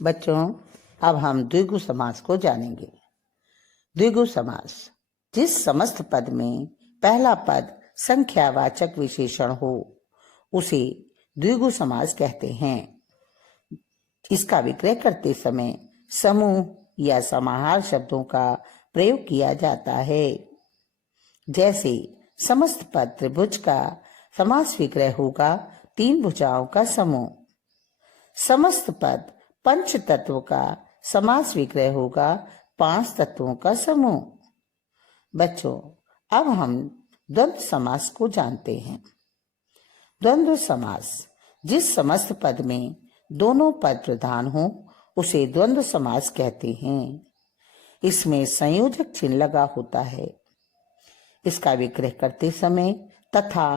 बच्चों, अब हम द्विगु समास को जानेंगे। द्विगु समास, जिस समस्त पद में पहला पद संख्यावाचक विशेषण हो उसे द्विगु समास कहते हैं। इसका विक्रय करते समय समूह या समाहार शब्दों का प्रयोग किया जाता है। जैसे समस्त पद त्रिभुज का समास विक्रय होगा 3 भुजाओं का समूह। समस्त पद पंच तत्व का समास विक्रय होगा 5 तत्वों का समूह। बच्चों, अब हम द्वंद्व समास को जानते हैं। द्वंद्व समास, जिस समस्त पद में दोनों पद प्रधान हो उसे द्वंद्व समास कहते हैं। इसमें संयोजक चिन्ह लगा होता है। इसका विग्रह करते समय तथा,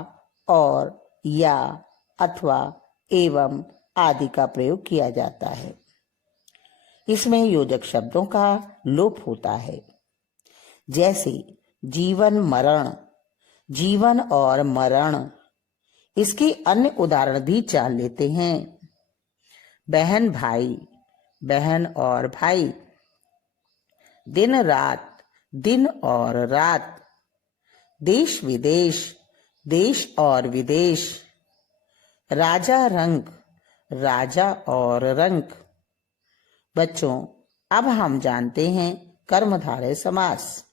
और, या, अथवा, एवं आदि का प्रयोग किया जाता है। इसमें योजक शब्दों का लोप होता है। जैसे जीवन मरण, जीवन और मरण। इसके अन्य उदाहरण भी जान लेते हैं। बहन भाई, बहन और भाई। दिन रात, दिन और रात। देश विदेश, देश और विदेश। राजा रंग, राजा और रंग। बच्चों, अब हम जानते हैं कर्मधारय समास।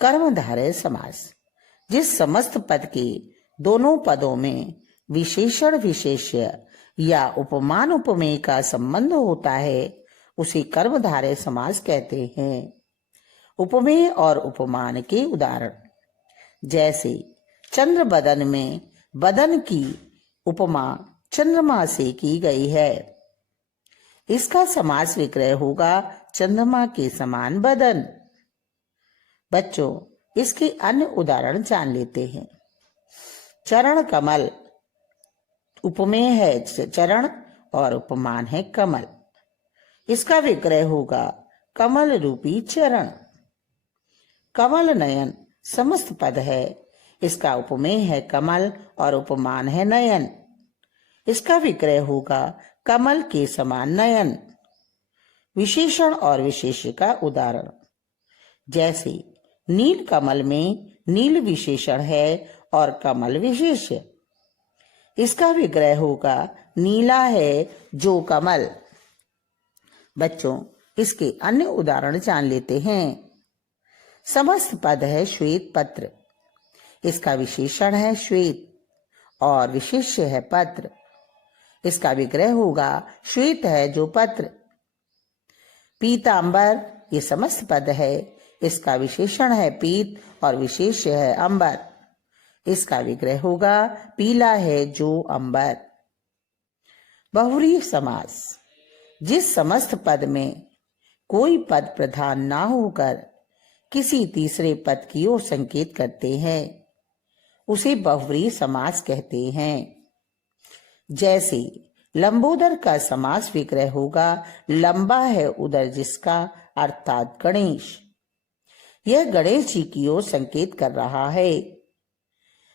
कर्मधारय समास, जिस समस्त पद के दोनों पदों में विशेषण विशेष्य या उपमान उपमेय का संबंध होता है उसे कर्मधारय समास कहते हैं। उपमेय और उपमान के उदाहरण, जैसे चंद्र बदन में बदन की उपमा चंद्रमा से की गई है। इसका समास विक्रय होगा चंद्रमा के समान बदन। बच्चों, इसके अन्य उदाहरण जान लेते हैं। चरण कमल, उपमेय है चरण और उपमान है कमल। इसका विक्रय होगा कमल रूपी चरण। कमल नयन समस्त पद है। इसका उपमेय है कमल और उपमान है नयन। इसका विक्रय होगा कमल के समान नयन। विशेषण और विशेष्य का उदाहरण, जैसे नील कमल में नील विशेषण है और कमल विशेष्य। इसका विग्रह होगा नीला है जो कमल। बच्चों, इसके अन्य उदाहरण जान लेते हैं। समस्त पद है श्वेत पत्र। इसका विशेषण है श्वेत और विशेष्य है पत्र। इसका विग्रह होगा श्वेत है जो पत्र। पीतांबर, ये समस्त पद है। इसका विशेषण है पीत और विशेष्य है अंबर। इसका विग्रह होगा पीला है जो अंबर। बहुव्रीहि समास, जिस समस्त पद में कोई पद प्रधान ना होकर किसी तीसरे पद की ओर संकेत करते हैं उसे बहुव्रीहि समास कहते हैं। जैसे लंबोदर का समास विग्रह होगा लंबा है उदर जिसका, अर्थात गणेश। यह गणेश जी की ओर संकेत कर रहा है।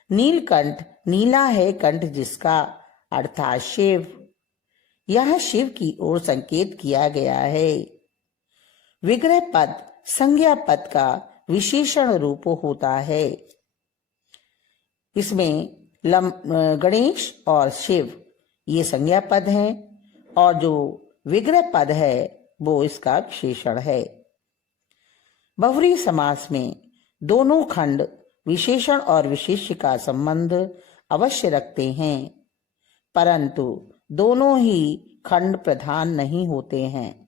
नीलकंठ, नीला है कंठ जिसका, अर्थात शिव। यह शिव की ओर संकेत किया गया है। विग्रह पद संज्ञा पद का विशेषण रूप होता है। इसमें गणेश और शिव ये संज्ञा पद हैं और जो विग्रह पद है वो इसका विशेषण है। बहुव्रीहि समास में दोनों खंड विशेषण और विशेष्य का संबंध अवश्य रखते हैं, परंतु दोनों ही खंड प्रधान नहीं होते हैं।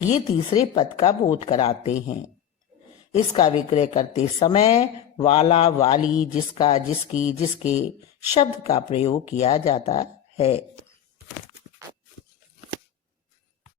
ये तीसरे पद का बोध कराते हैं। इसका विक्रय करते समय वाला, वाली, जिसका, जिसकी, जिसके शब्द का प्रयोग किया जाता है।